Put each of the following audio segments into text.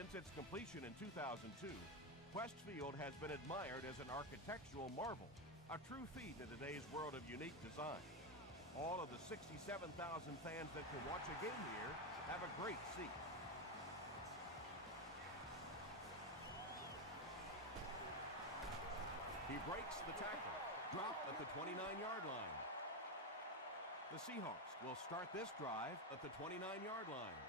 Since its completion in 2002, Quest Field has been admired as an architectural marvel, a true feat in today's world of unique design. All of the 67,000 fans that can watch a game here have a great seat. He breaks the tackle, dropped at the 29-yard line. The Seahawks will start this drive at the 29-yard line.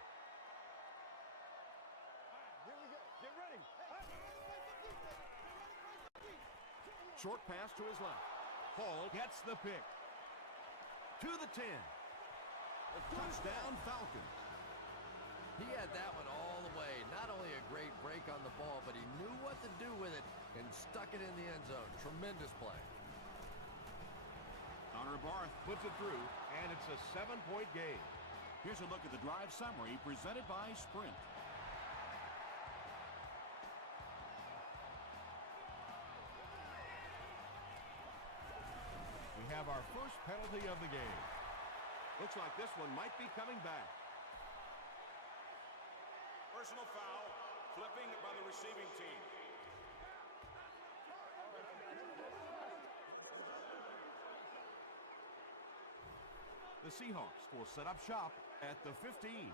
Here we go. Get ready. Short pass to his left. Hall gets the pick. To the 10. Touchdown, Falcons. He had that one all the way. Not only a great break on the ball, but he knew what to do with it and stuck it in the end zone. Tremendous play. Connor Barth puts it through, and it's a 7-point game. Here's a look at the drive summary presented by Sprint. We have our first penalty of the game. Looks like this one might be coming back. Personal foul, flipping by the receiving team. The Seahawks will set up shop at the 15.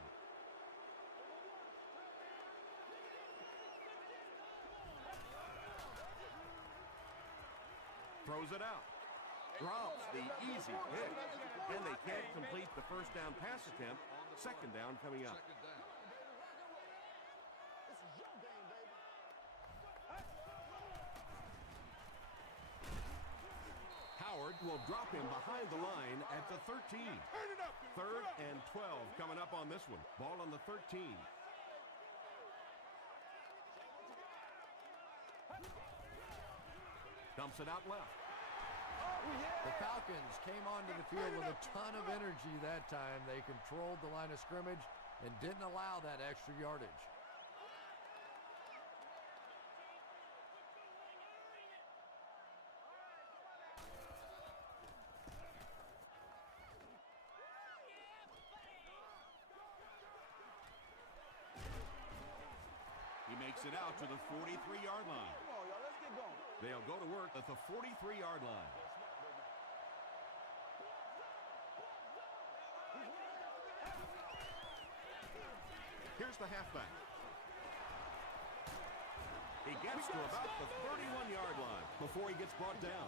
Throws it out. Drops the easy pick. And they can't complete the first down pass attempt. Second down coming up. This is your game, baby. Howard will drop him behind the line at the 13. Third and 12 coming up on this one. Ball on the 13. Dumps it out left. The Falcons came onto the field with a ton of energy that time. They controlled the line of scrimmage and didn't allow that extra yardage. He makes it out to the 43-yard line. Come on, y'all. Let's get going. They'll go to work at the 43-yard line. Here's the halfback. He gets to about the 31-yard line before he gets brought down.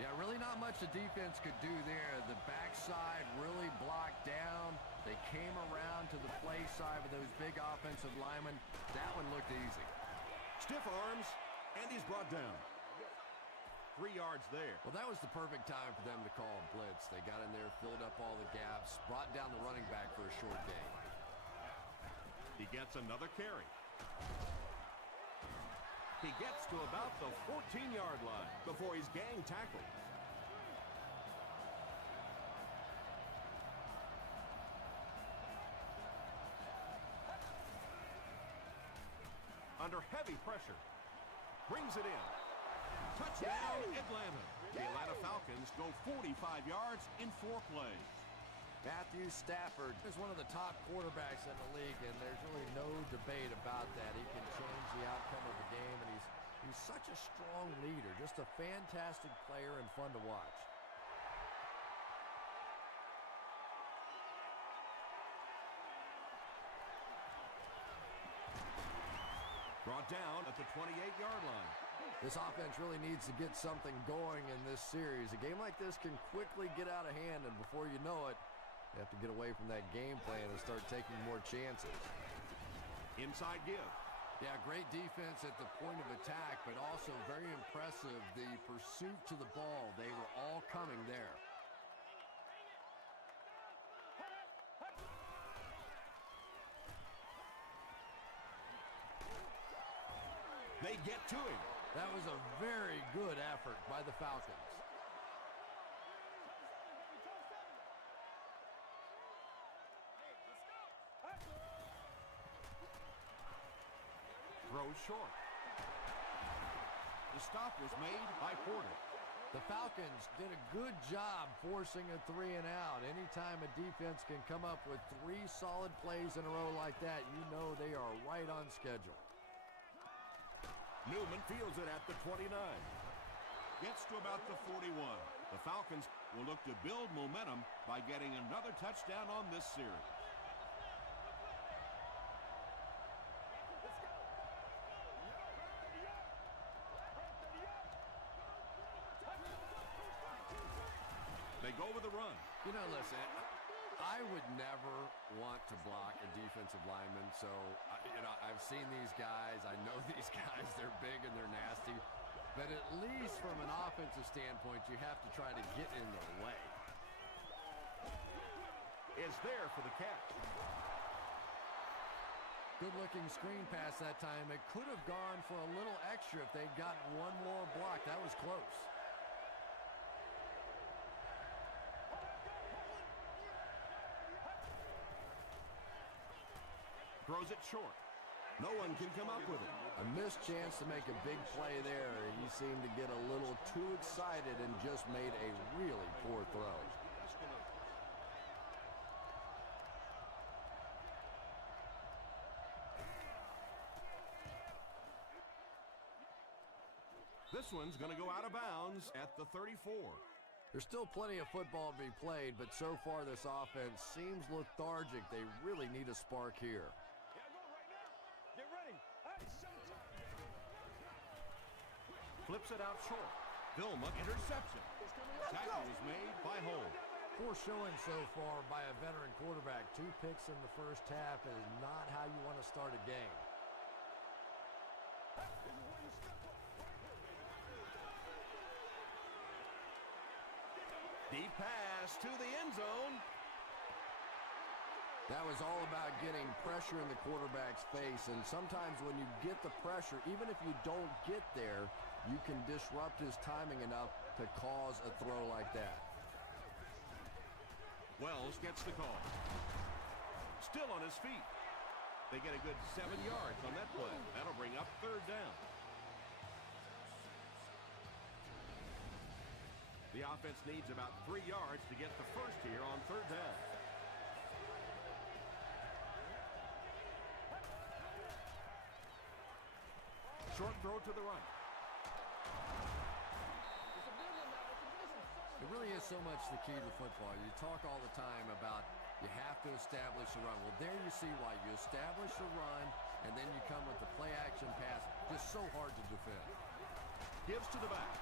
Yeah, really not much the defense could do there. The backside really blocked down. They came around to the play side with those big offensive linemen. That one looked easy. Stiff arms, and he's brought down. 3 yards there. Well, that was the perfect time for them to call a blitz. They got in there, filled up all the gaps, brought down the running back for a short gain. He gets another carry. He gets to about the 14-yard line before he's gang tackled. Under heavy pressure. Brings it in. Touchdown, Atlanta. The Atlanta Falcons go 45 yards in 4 plays. Matthew Stafford is one of the top quarterbacks in the league, and there's really no debate about that. He can change the outcome of the game, and he's such a strong leader, just a fantastic player and fun to watch. Brought down at the 28-yard line. This offense really needs to get something going in this series. A game like this can quickly get out of hand, and before you know it, you have to get away from that game plan and start taking more chances. Inside give. Yeah, great defense at the point of attack, but also very impressive, the pursuit to the ball. They were all coming there. They get to him. That was a very good effort by the Falcons. Throws short. The stop was made by Porter. The Falcons did a good job forcing a 3 and out. Anytime a defense can come up with 3 solid plays in a row like that, you know they are right on schedule. Newman fields it at the 29. Gets to about the 41. The Falcons will look to build momentum by getting another touchdown on this series. They go with the run. You know, listen, I would never want to block a defensive lineman, so, I've seen these guys. I know these guys. They're big and they're nasty. But at least from an offensive standpoint, you have to try to get in their way. Is there for the catch. Good-looking screen pass that time. It could have gone for a little extra if they'd gotten one more block. That was close. Throws it short. No one can come up with it. A missed chance to make a big play there. He seemed to get a little too excited and just made a really poor throw. This one's going to go out of bounds at the 34. There's still plenty of football to be played, but so far this offense seems lethargic. They really need a spark here. Get ready. Flips it out short. Vilma interception. Tackle was made by Hold. Poor showing so far by a veteran quarterback. 2 picks in the first half is not how you want to start a game. Deep pass to the end zone. That was all about getting pressure in the quarterback's face, and sometimes when you get the pressure, even if you don't get there, you can disrupt his timing enough to cause a throw like that. Wells gets the call. Still on his feet. They get a good 7 yards on that play. That'll bring up 3rd down. The offense needs about 3 yards to get the first here on 3rd down. Short throw to the right. It really is so much the key to football. You talk all the time about you have to establish a run. Well, there you see why. You establish a run, and then you come with the play-action pass. Just so hard to defend. Gives to the back.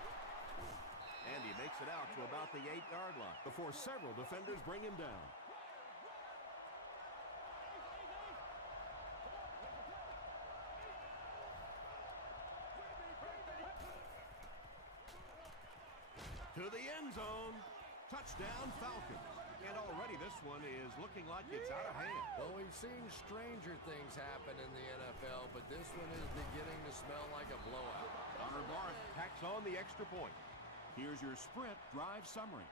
And he makes it out to about the 8-yard line before several defenders bring him down. To the end zone. Touchdown, Falcons. And already this one is looking like it's out of hand. Well, we've seen stranger things happen in the NFL, but this one is beginning to smell like a blowout. Connor Barth tacks on the extra point. Here's your sprint drive summary.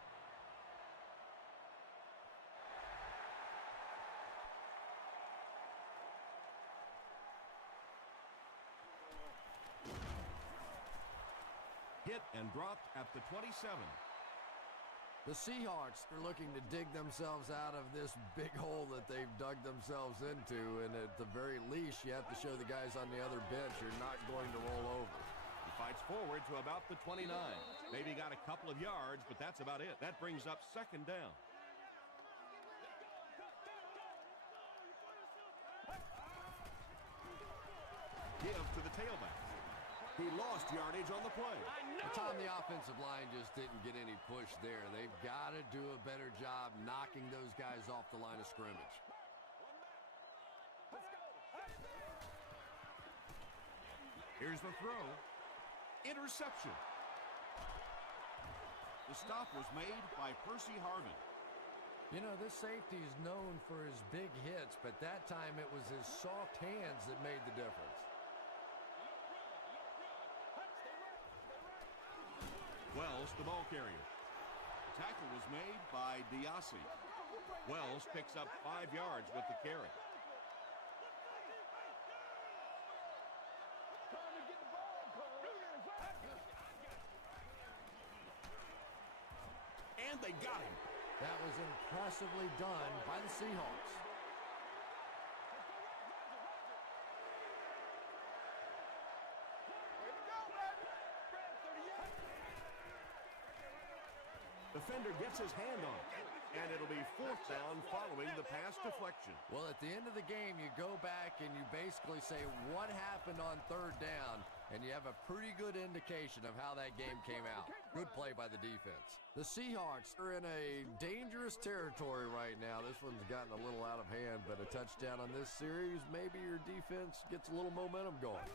Hit and dropped at the 27. The Seahawks are looking to dig themselves out of this big hole that they've dug themselves into, and at the very least, you have to show the guys on the other bench you're not going to roll over. He fights forward to about the 29. Maybe got a couple of yards, but that's about it. That brings up 2nd down. Give to the tailback. He lost yardage on the play. Tom, the offensive line just didn't get any push there. They've got to do a better job knocking those guys off the line of scrimmage. Here's the throw. Interception. The stop was made by Percy Harvin. You know, this safety is known for his big hits, but that time it was his soft hands that made the difference. Wells, the ball carrier. The tackle was made by Diassi. Wells picks up 5 yards with the carry. and they got him. That was impressively done by the Seahawks. Defender gets his hand on it, and it'll be 4th down following the pass deflection. Well, at the end of the game, you go back and you basically say what happened on 3rd down, and you have a pretty good indication of how that game came out. Good play by the defense. The Seahawks are in a dangerous territory right now. This one's gotten a little out of hand, but a touchdown on this series, maybe your defense gets a little momentum going.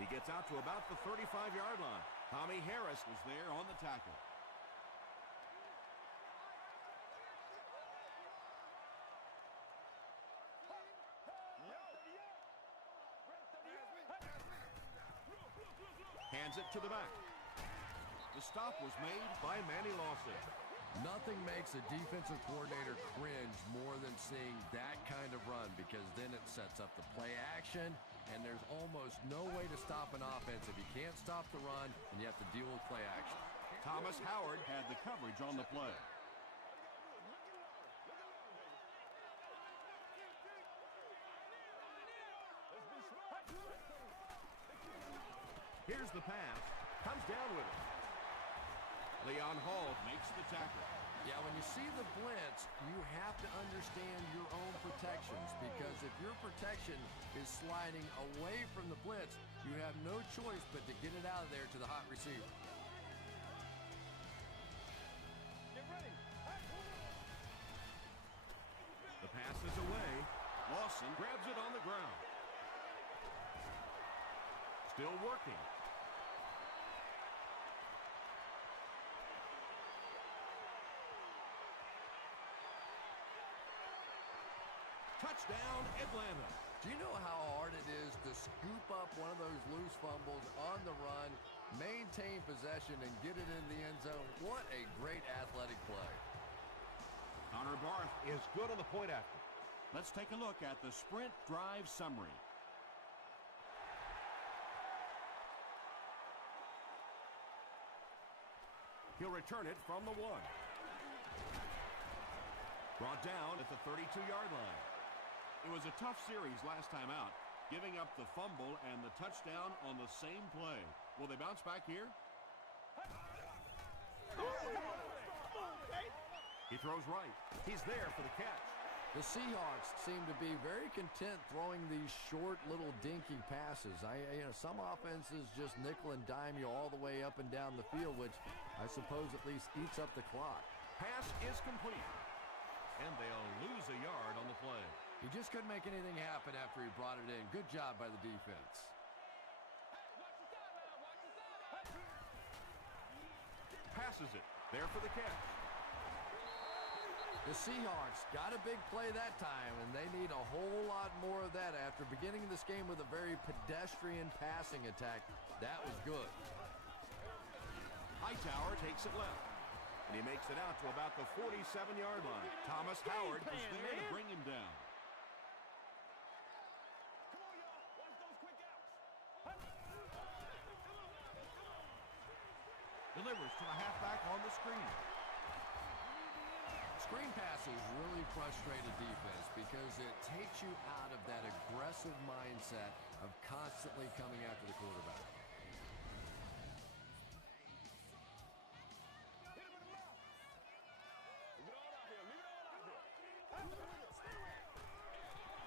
He gets out to about the 35-yard line. Tommy Harris was there on the tackle. Hands it to the back. The stop was made by Manny Lawson. Nothing makes a defensive coordinator cringe more than seeing that kind of run, because then it sets up the play action, and there's almost no way to stop an offense if you can't stop the run and you have to deal with play action. Thomas Howard had the coverage on the play. Here's the pass. Comes down with it. Leon Hall makes the tackle. Yeah, when you see the blitz, you have to understand your own protections, because if your protection is sliding away from the blitz, you have no choice but to get it out of there to the hot receiver. Get ready. The pass is away. Lawson grabs it on the ground. Still working. Touchdown, Atlanta. Do you know how hard it is to scoop up one of those loose fumbles on the run, maintain possession, and get it in the end zone? What a great athletic play. Connor Barth is good on the point after. Let's take a look at the sprint drive summary. He'll return it from the 1. Brought down at the 32-yard line. It was a tough series last time out, giving up the fumble and the touchdown on the same play. Will they bounce back here? He throws right. He's there for the catch. The Seahawks seem to be very content throwing these short little dinky passes. Some offenses just nickel and dime you all the way up and down the field, which I suppose at least eats up the clock. Pass is complete, and they'll lose a yard on the play. He just couldn't make anything happen after he brought it in. Good job by the defense. Passes it. There for the catch. The Seahawks got a big play that time, and they need a whole lot more of that after beginning this game with a very pedestrian passing attack. That was good. Hightower takes it left, and he makes it out to about the 47-yard line. Thomas Howard was there to bring him down. Delivers to the halfback on the screen. Screen passes really frustrate a defense because it takes you out of that aggressive mindset of constantly coming after the quarterback.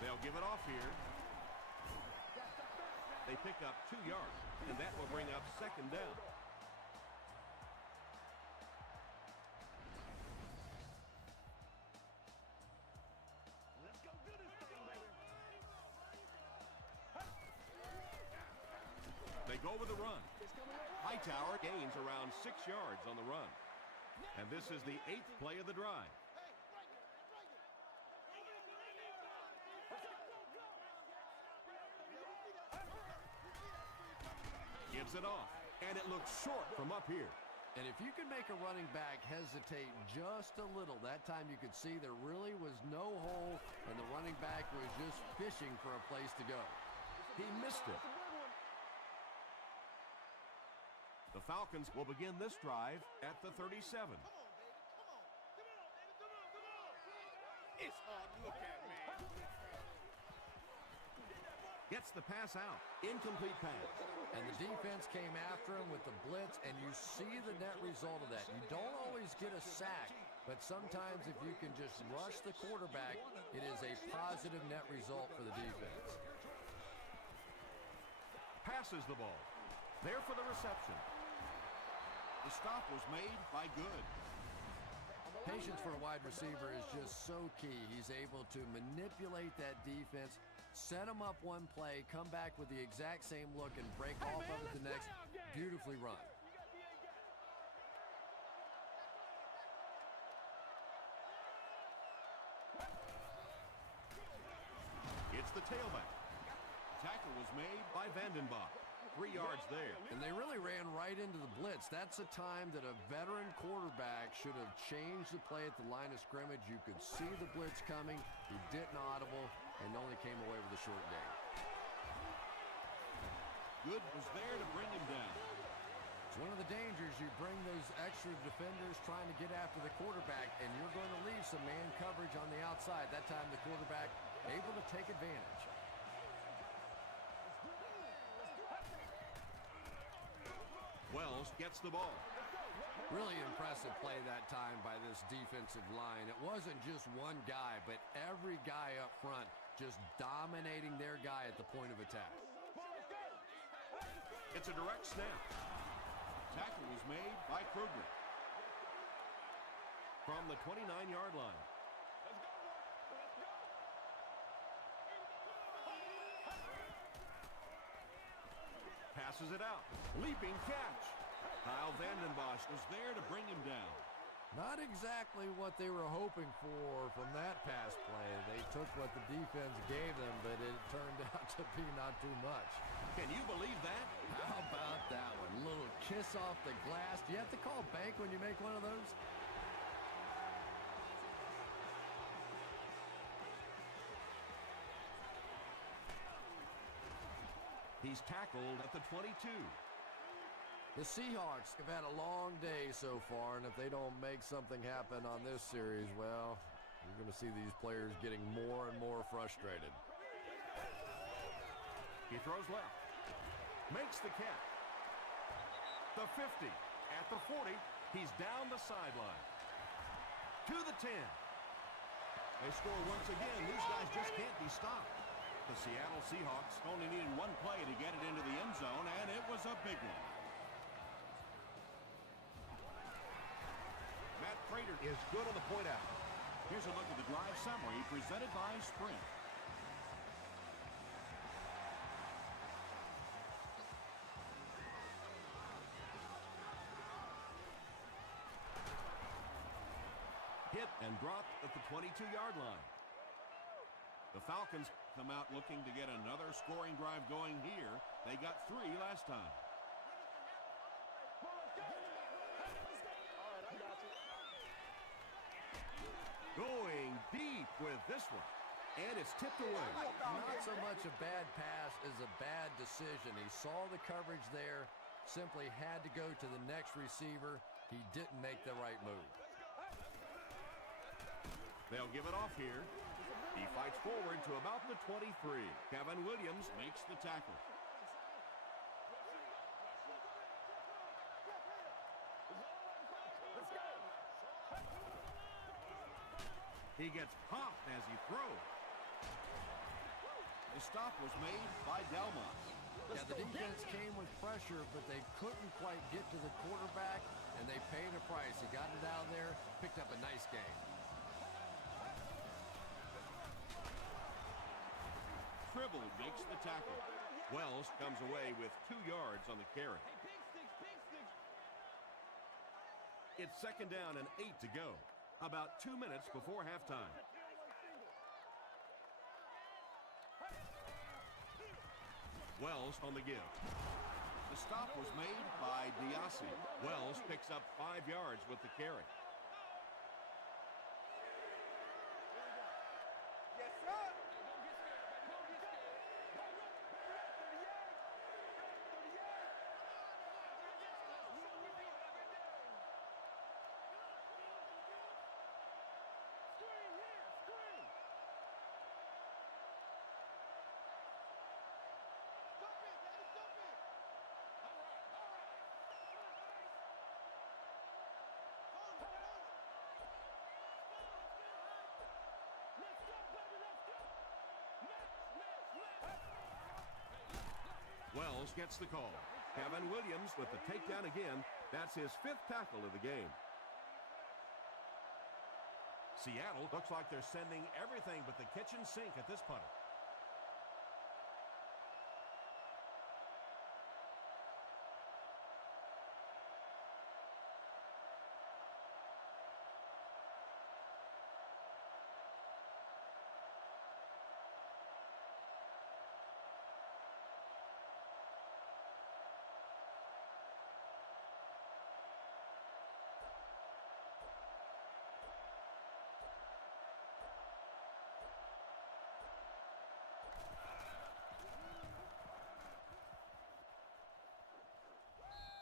They'll give it off here. They pick up 2 yards, and that will bring up 2nd down. They go with the run. Hightower gains around 6 yards on the run. And this is the 8th play of the drive. Gives it off, and it looks short from up here. And if you can make a running back hesitate just a little, that time you could see there really was no hole, and the running back was just fishing for a place to go. He missed it. The Falcons will begin this drive at the 37. It's hard to look at, man. Gets the pass out. Incomplete pass. And the defense came after him with the blitz, and you see the net result of that. You don't always get a sack, but sometimes if you can just rush the quarterback, it is a positive net result for the defense. Passes the ball. There for the reception. The stop was made by Good. Patience for a wide receiver is just so key. He's able to manipulate that defense, set them up one play, come back with the exact same look, and break off of it the next. Beautifully run. It's the tailback. Tackle was made by Vandenbach. 3 yards there. And they really ran right into the blitz. That's a time that a veteran quarterback should have changed the play at the line of scrimmage. You could see the blitz coming. He didn't audible and only came away with a short gain. Good was there to bring him down. It's one of the dangers. You bring those extra defenders trying to get after the quarterback, and you're going to leave some man coverage on the outside. That time the quarterback able to take advantage. Wells gets the ball. Really impressive play that time by this defensive line. It wasn't just one guy, but every guy up front just dominating their guy at the point of attack. It's a direct snap. Tackle was made by Kruger. From the 29-yard line. Passes it out. Leaping catch. Kyle Vandenbach Was there to bring him down. Not exactly what they were hoping for from that pass play. They took what the defense gave them, but it turned out to be not too much. Can you believe that? How about that one? Little kiss off the glass. Do you have to call bank when you make one of those? He's tackled at the 22. The Seahawks have had a long day so far, and if they don't make something happen on this series, well, you're going to see these players getting more and more frustrated. He throws left. Makes the catch. The 50. At the 40. He's down the sideline. To the 10. They score once again. These guys just can't be stopped. The Seattle Seahawks only needed one play to get it into the end zone, and it was a big one. Matt Prater is good on the point out. Here's a look at the drive summary presented by Sprint. Hit and dropped at the 22-yard line. The Falcons come out looking to get another scoring drive going here. They got 3 last time. Going deep with this one. And it's tipped away. Not so much a bad pass as a bad decision. He saw the coverage there, simply had to go to the next receiver. He didn't make the right move. They'll give it off here. He fights forward to about the 23. Kevin Williams Makes the tackle. He gets popped as he throws. The stop was made by Delmont. Yeah, the defense came with pressure, but they couldn't quite get to the quarterback, and they paid a price. He got it out there, picked up a nice game. Tribble makes the tackle. Wells comes away with 2 yards on the carry. It's second down and 8 to go. About 2 minutes before halftime. Wells on the give. The stop was made by Diassi. Wells picks up 5 yards with the carry. Wells gets the call. Kevin Williams with the takedown again. That's his 5th tackle of the game. Seattle looks like they're sending everything but the kitchen sink at this punter.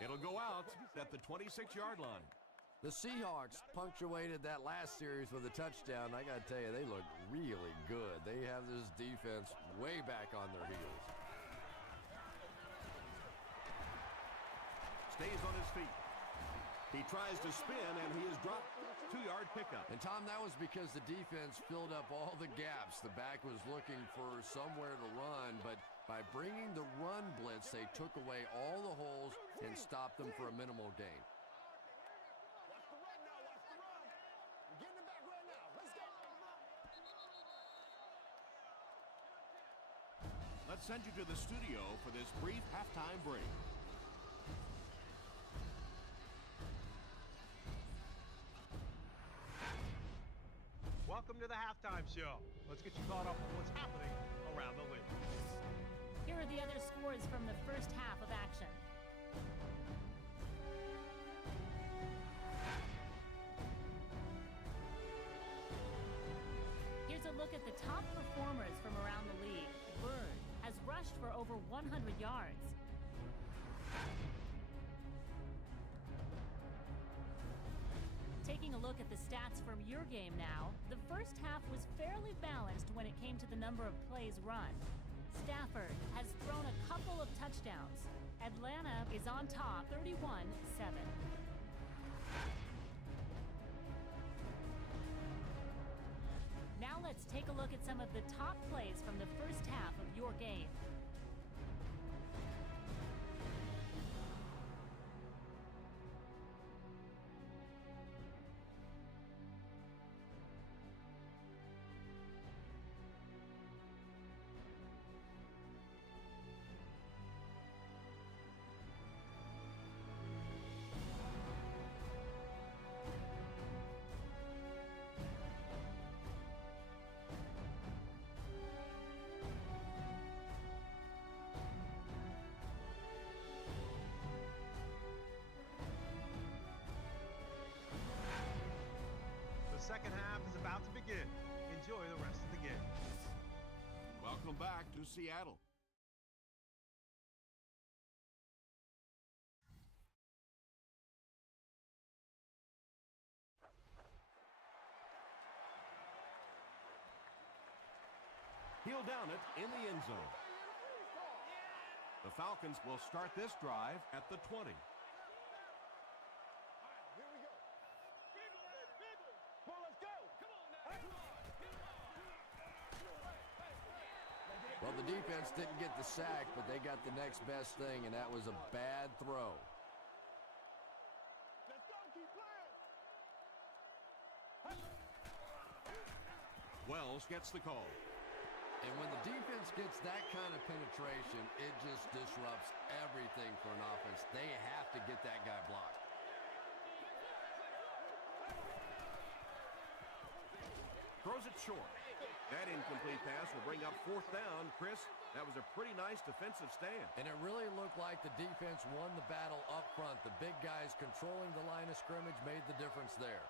It'll go out at the 26-yard line. The Seahawks punctuated that last series with a touchdown. I got to tell you, they look really good. They have this defense way back on their heels. Stays on his feet. He tries to spin, and he is dropped. 2-yard pickup. And, Tom, that was because the defense filled up all the gaps. The back was looking for somewhere to run, but by bringing the run blitz, they took away all the holes and stopped them for a minimal gain. Watch the run now. Watch the run. We're getting it back right now. Let's go. Let's send you to the studio for this brief halftime break. Welcome to the halftime show. Let's get you caught up on what's happening around the league. Here are the other scores from the first half of action. Here's a look at the top performers from around the league. Bird has rushed for over 100 yards. Taking a look at the stats from your game now, the first half was fairly balanced when it came to the number of plays run. Stafford has thrown a couple of touchdowns. Atlanta is on top, 31-7. Now let's take a look at some of the top plays from the first half of your game. The second half is about to begin. Enjoy the rest of the game. Welcome back to Seattle. He'll down it in the end zone. The Falcons will start this drive at the 20. Well, the defense didn't get the sack, but they got the next best thing, and that was a bad throw. Let's go. Keep playing. Wells gets the call. And when the defense gets that kind of penetration, it just disrupts everything for an offense. They have to get that guy blocked. Throws it short. That incomplete pass will bring up 4th down. Chris, that was a pretty nice defensive stand. And it really looked like the defense won the battle up front. The big guys controlling the line of scrimmage made the difference there.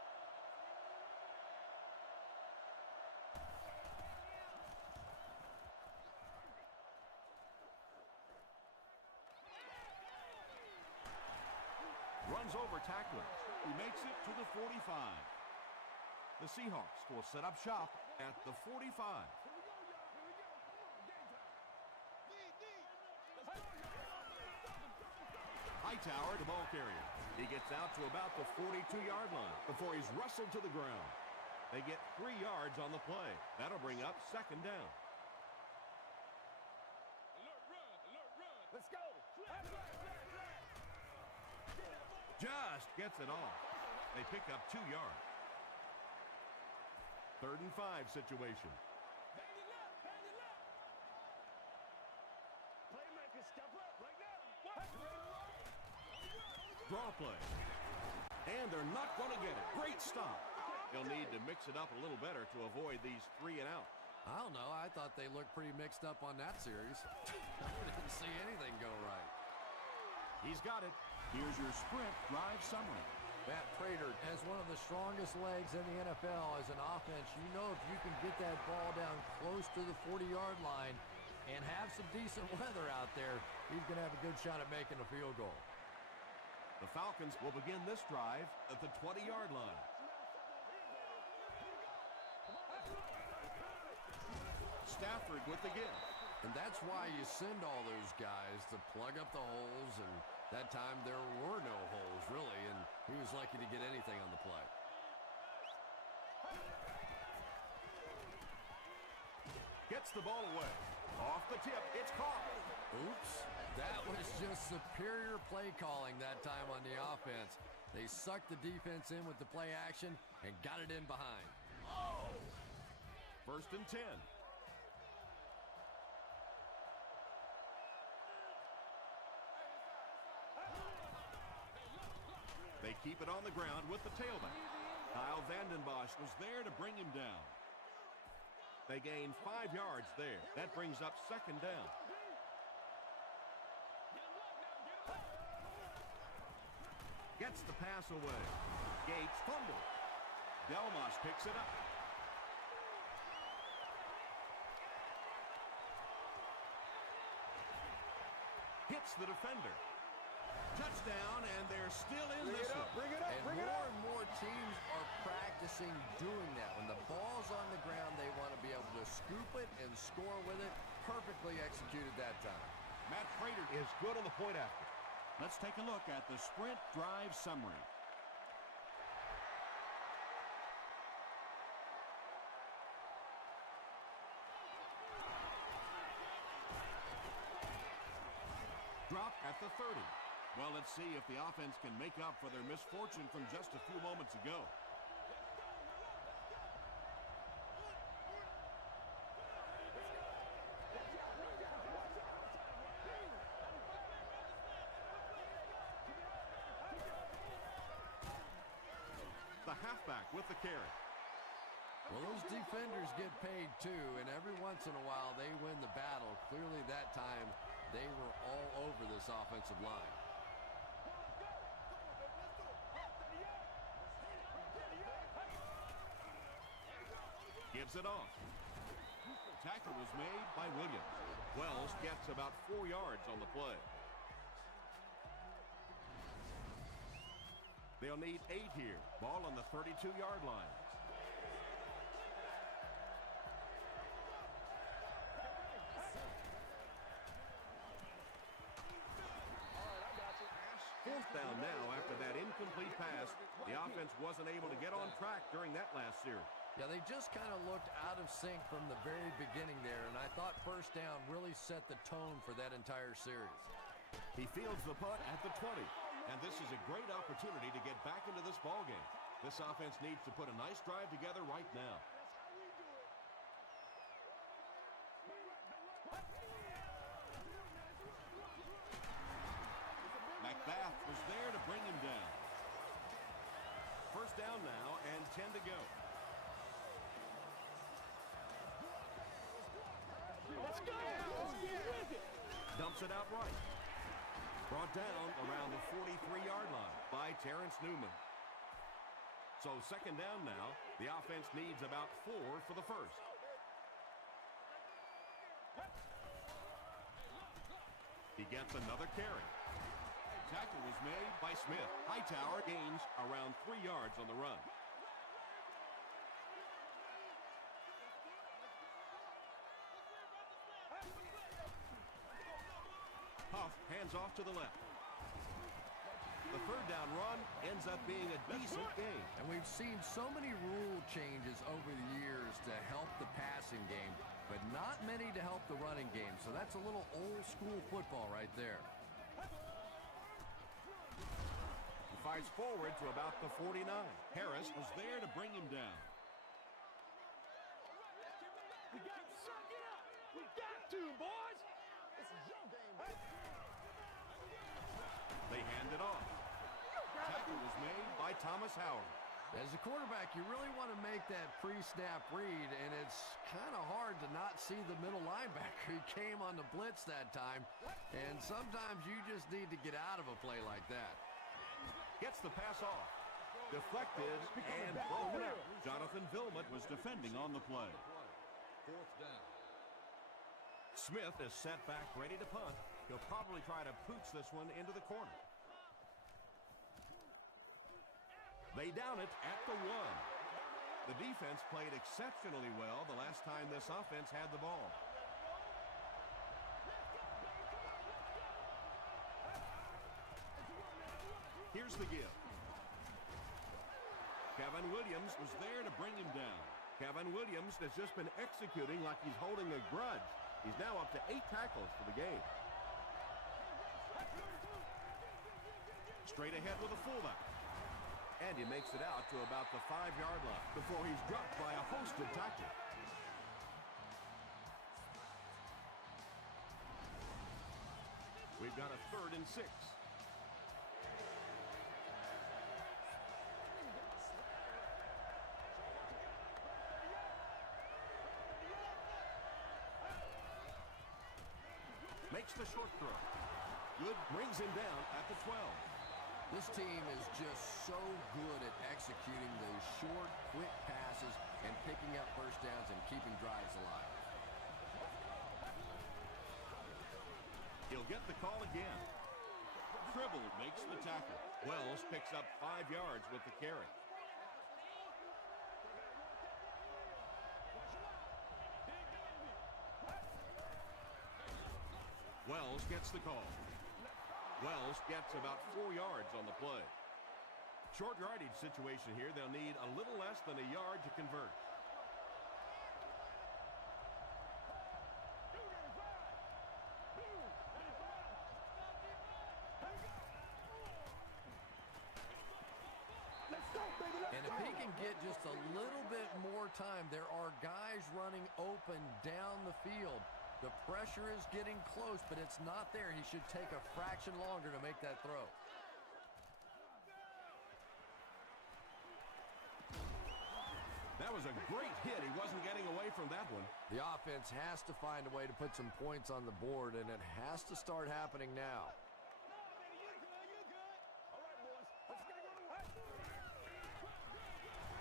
Runs over tacklers. He makes it to the 45. The Seahawks will set up shop at the 45. Hightower, the ball carrier. He gets out to about the 42-yard line before he's wrestled to the ground. They get 3 yards on the play. That'll bring up 2nd down. Let's go. Just gets it off. They pick up 2 yards. 3rd and 5 situation. Playmaker, step up right now. Draw play. And they're not going to get it. Great stop. They'll need to mix it up a little better to avoid these 3 and out. I don't know. I thought they looked pretty mixed up on that series. I didn't see anything go right. He's got it. Here's your sprint drive summary. Matt Prater has one of the strongest legs in the NFL as an offense. You know, if you can get that ball down close to the 40-yard line and have some decent weather out there, he's going to have a good shot at making a field goal. The Falcons will begin this drive at the 20-yard line. Stafford with the give. And that's why you send all those guys to plug up the holes, and that time there were no holes, really, and he was lucky to get anything on the play. Gets the ball away. Off the tip. It's caught. Oops. That was just superior play calling that time on the offense. They sucked the defense in with the play action and got it in behind. 1st and 10. They keep it on the ground with the tailback. Kyle Vanden Bosch was there to bring him down. They gain 5 yards there. That brings up 2nd down. Gets the pass away. Gates fumble. Delmas picks it up. Hits the defender. Touchdown, and they're still in this one. Bring it up, And more teams are practicing doing that. When the ball's on the ground, they want to be able to scoop it and score with it. Perfectly executed that time. Matt Prater is good on the point after. Let's take a look at the sprint drive summary. Drop at the 30. Well, let's see if the offense can make up for their misfortune from just a few moments ago. The halfback with the carry. Well, those defenders get paid too, and every once in a while they win the battle. Clearly that time they were all over this offensive line. Gives it off. Tackle was made by Williams. Wells gets about 4 yards on the play. They'll need 8 here. Ball on the 32-yard line. Fourth down now after that incomplete pass. The offense wasn't able to get on track during that last series. Yeah, they just kind of looked out of sync from the very beginning there, and I thought 1st down really set the tone for that entire series. He fields the punt at the 20, and this is a great opportunity to get back into this ballgame. This offense needs to put a nice drive together right now. McBath was there to bring him down. 1st down now and 10 to go. Let's go. Let's get with it. Dumps it out right. Brought down around the 43-yard line by Terrence Newman. So 2nd down now. The offense needs about 4 for the 1st. He gets another carry. Tackle was made by Smith. Hightower gains around 3 yards on the run. Huff hands off to the left. The 3rd down run ends up being a decent game. And we've seen so many rule changes over the years to help the passing game. but not many to help the running game. So that's a little old school football right there. He fights forward to about the 49. Harris was there to bring him down. We got to suck it up. We got to, boys. This is your game, man. They hand it off. Tackle was made by Thomas Howard. As a quarterback, you really want to make that pre-snap read, and it's kind of hard to not see the middle linebacker. He came on the blitz that time, and sometimes you just need to get out of a play like that. Gets the pass off. Deflected and broken up. Jonathan Vilmot was defending on the play. Fourth down. Smith is set back ready to punt. He'll probably try to pooch this one into the corner. They down it at the 1. The defense played exceptionally well the last time this offense had the ball. Here's the give. Kevin Williams was there to bring him down. Kevin Williams has just been executing like he's holding a grudge. He's now up to 8 tackles for the game. Straight ahead with a fullback. And he makes it out to about the 5-yard line before he's dropped by a host of tacklers. We've got a 3rd and 6. Makes the short throw. Good, brings him down at the 12. This team is just so good at executing those short, quick passes and picking up first downs and keeping drives alive. He'll get the call again. Tribble makes the tackle. Wells picks up 5 yards with the carry. Wells gets the call. Wells gets about 4 yards on the play. Short yardage situation here. They'll need a little less than a yard to convert. And if he can get just a little bit more time, there are guys running open down the field. The pressure is getting close, but it's not there. He should take a fraction longer to make that throw. That was a great hit. He wasn't getting away from that one. The offense has to find a way to put some points on the board, and it has to start happening now.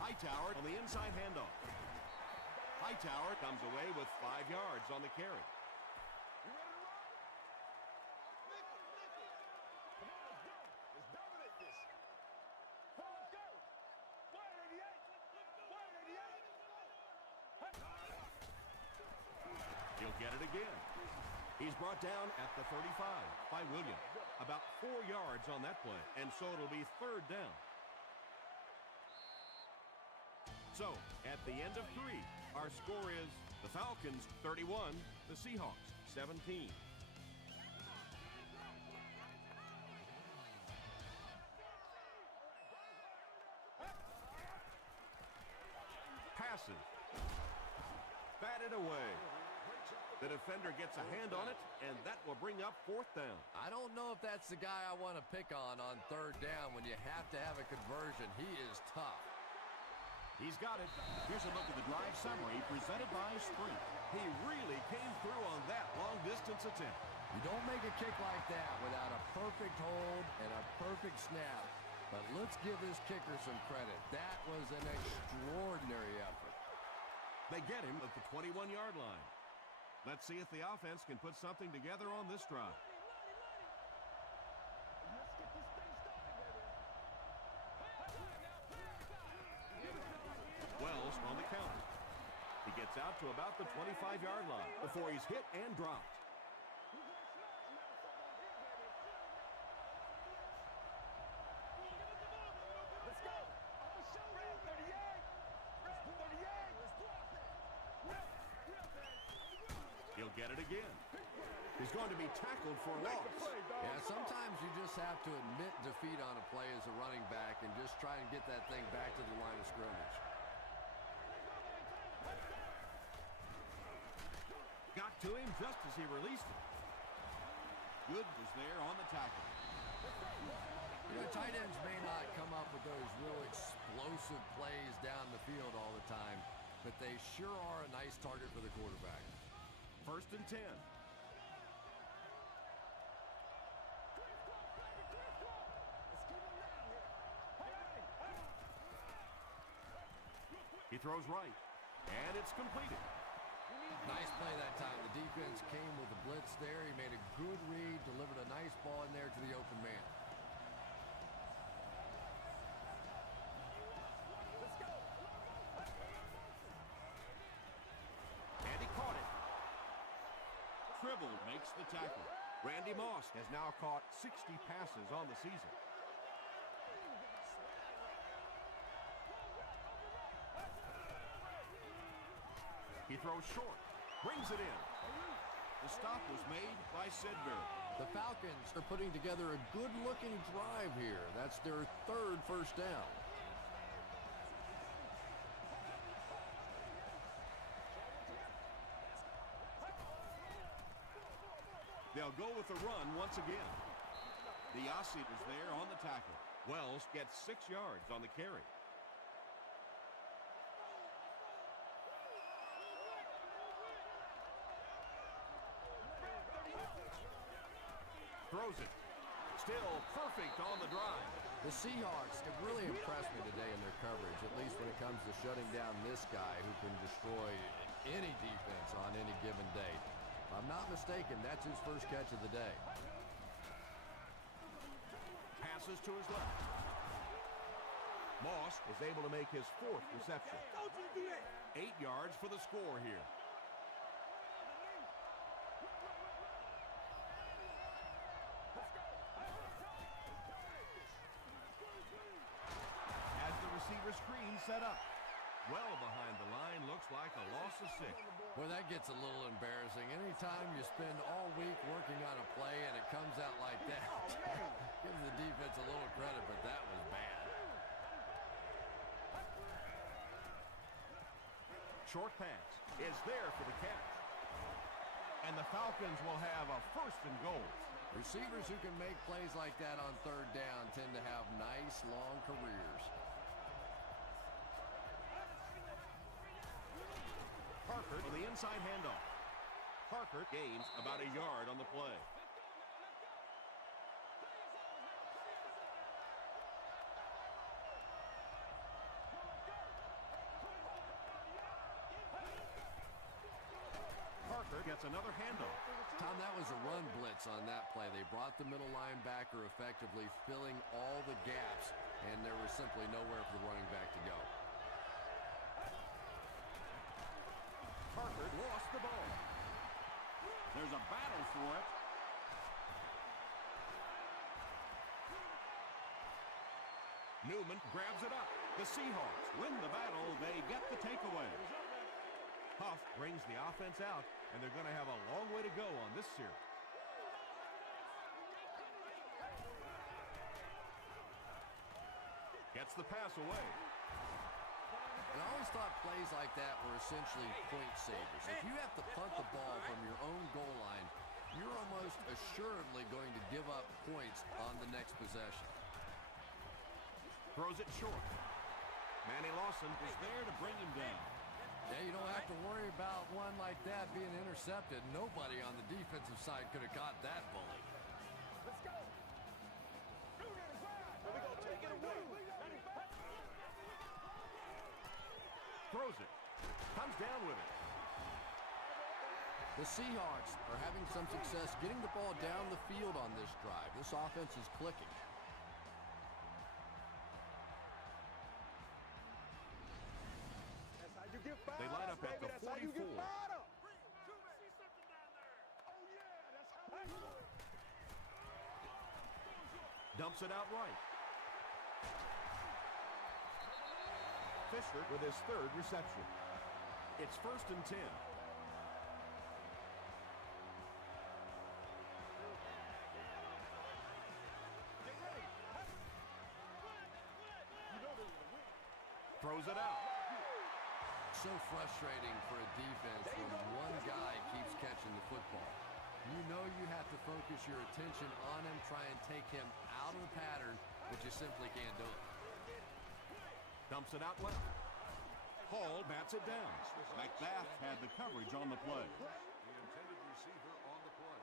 Hightower on the inside handoff. Hightower comes away with 5 yards on the carry. He'll get it again. He's brought down at the 35 by Williams. About 4 yards on that play, and so it'll be 3rd down. So, at the end of 3, our score is the Falcons 31, the Seahawks 17. Passes. Batted away. The defender gets a hand on it, and that will bring up 4th down. I don't know if that's the guy I want to pick on 3rd down when you have to have a conversion. He is tough. He's got it. Here's a look at the drive summary presented by Sprint. He really came through on that long-distance attempt. You don't make a kick like that without a perfect hold and a perfect snap. But let's give this kicker some credit. That was an extraordinary effort. They get him at the 21-yard line. Let's see if the offense can put something together on this drive. Wells on the counter. He gets out to about the 25-yard line before he's hit and dropped. Let's go. Let's show them. 38. 38. Let's block that. get it again. He's going to be tackled for a loss. Yeah, sometimes you just have to admit defeat on a play as a running back and just try and get that thing back to the line of scrimmage. Got to him just as he released it. Good was there on the tackle. You know, tight ends may not come up with those real explosive plays down the field all the time, but they sure are a nice target for the quarterback. 1st and 10. He throws right, and it's completed. Nice play that time. The defense came with a blitz there. He made a good read, delivered a nice ball in there to the open man. And he caught it. Tribble makes the tackle. Randy Moss has now caught 60 passes on the season. He throws short, brings it in. The stop was made by Sedberry. The Falcons are putting together a good-looking drive here. That's their 3rd first down. They'll go with the run once again. The Aussie is there on the tackle. Wells gets 6 yards on the carry. Throws it. Still perfect on the drive. The Seahawks have really impressed me today in their coverage, at least when it comes to shutting down this guy who can destroy any defense on any given day. If I'm not mistaken, that's his first catch of the day. Passes to his left. Moss is able to make his 4th reception. 8 yards for the score here. As the receiver screen set up. Well behind the line, looks like a loss of 6. Boy, that gets a little embarrassing. Anytime you spend all week working on a play and it comes out like that, give the defense a little credit, but that was bad. Short pass is there for the catch. And the Falcons will have a 1st and goal. Receivers who can make plays like that on 3rd down tend to have nice, long careers. Parker on the inside handoff. Parker gains about a yard on the play. Parker gets another handoff. Tom, that was a run blitz on that play. They brought the middle linebacker effectively filling all the gaps, and there was simply nowhere for the running back to go. Parker lost the ball. There's a battle for it. Newman grabs it up. The Seahawks win the battle. They get the takeaway. Huff brings the offense out, and they're going to have a long way to go on this series. Gets the pass away. And I always thought plays like that were essentially point savers. If you have to punt the ball from your own goal line, you're almost assuredly going to give up points on the next possession. Throws it short. Manny Lawson is there to bring him down. Yeah, you don't have to worry about one like that being intercepted. Nobody on the defensive side could have caught that bully. Let's go. Here we go. Take it away. Throws it. Comes down with it. The Seahawks are having some success getting the ball down the field on this drive. This offense is clicking. That's how you get fired They line up at baby. the That's how you 44. get fired up. Oh, yeah. That's how we do it. Dumps it out right. Fisher with his 3rd reception. It's 1st and 10. throws it out. So frustrating for a defense when one guy keeps catching the football. You know you have to focus your attention on him, try and take him out of the pattern, but you simply can't do it. Dumps it out left. Hall bats it down. McBath had the coverage on the play. The intended receiver on the play.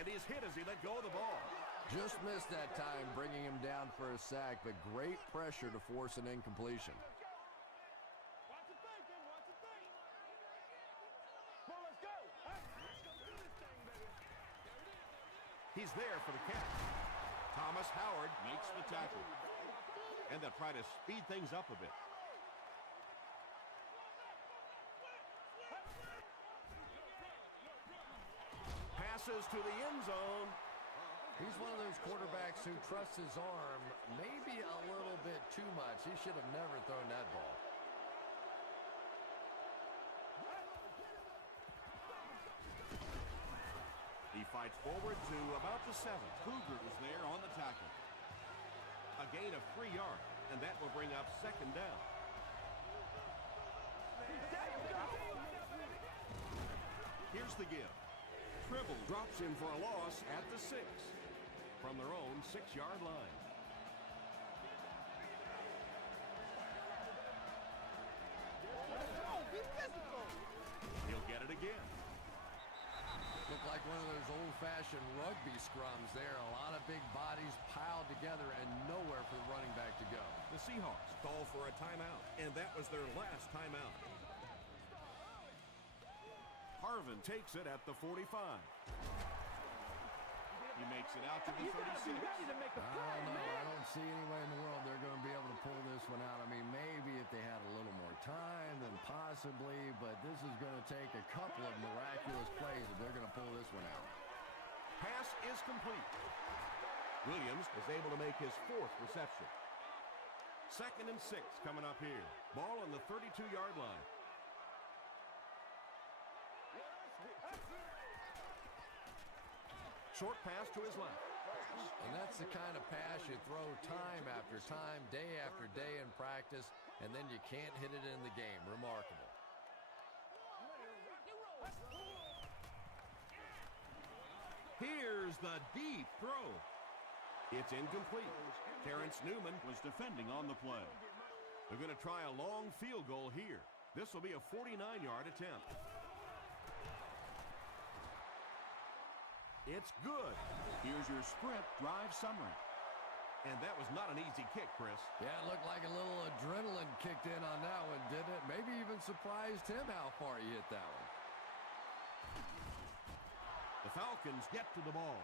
And he's hit as he let go of the ball. Just missed that time, bringing him down for a sack, but great pressure to force an incompletion. He's there for the catch. Thomas Howard makes the tackle. And they'll try to speed things up a bit. Passes to the end zone. He's one of those quarterbacks who trusts his arm maybe a little bit too much. He should have never thrown that ball. He fights forward to about the 7. Kruger is there on the tackle. A gain of 3 yards, and that will bring up second down. Here's the give. Tribble drops him for a loss at the 6 from their own 6-yard line. He'll get it again. Looked like one of those old-fashioned rugby scrums there. A lot of big bodies piled together and nowhere for the running back to go. The Seahawks call for a timeout, and that was their last timeout. Harvin takes it at the 45. He makes it out to the 36. I don't know. I don't see any way in the world they're going to be able to pull this one out. I mean, maybe if they had a little more time, then possibly, but this is going to take a couple of miraculous plays if they're going to pull this one out. Pass is complete. Williams is able to make his 4th reception. 2nd and 6 coming up here. Ball on the 32-yard line. Short pass to his left. And that's the kind of pass you throw time after time, day after day in practice, and then you can't hit it in the game. Remarkable. Here's the deep throw. It's incomplete. Terrence Newman was defending on the play. They're going to try a long field goal here. This will be a 49-yard attempt. It's good. Here's your sprint drive summary. And that was not an easy kick, Chris. Yeah, it looked like a little adrenaline kicked in on that one, didn't it? Maybe even surprised him how far he hit that one. The Falcons get to the ball.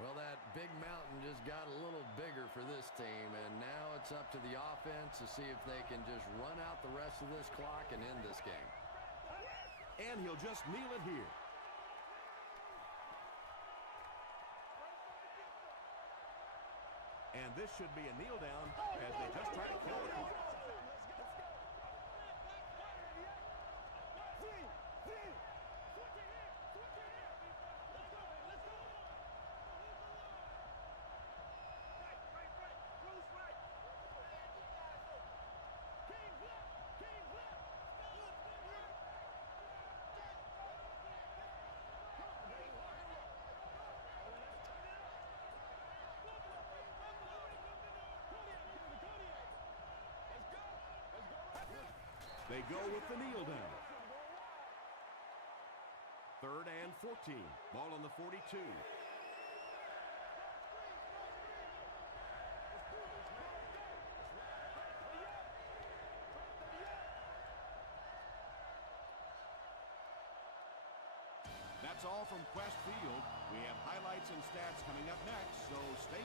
Well, that big mountain just got a little bigger for this team, and now it's up to the offense to see if they can just run out the rest of this clock and end this game. And he'll just kneel it here. And this should be a kneel down as they just try to kill the clock. They go with the kneel down. 3rd and 14. Ball on the 42. That's all from Quest Field. We have highlights and stats coming up next, so stay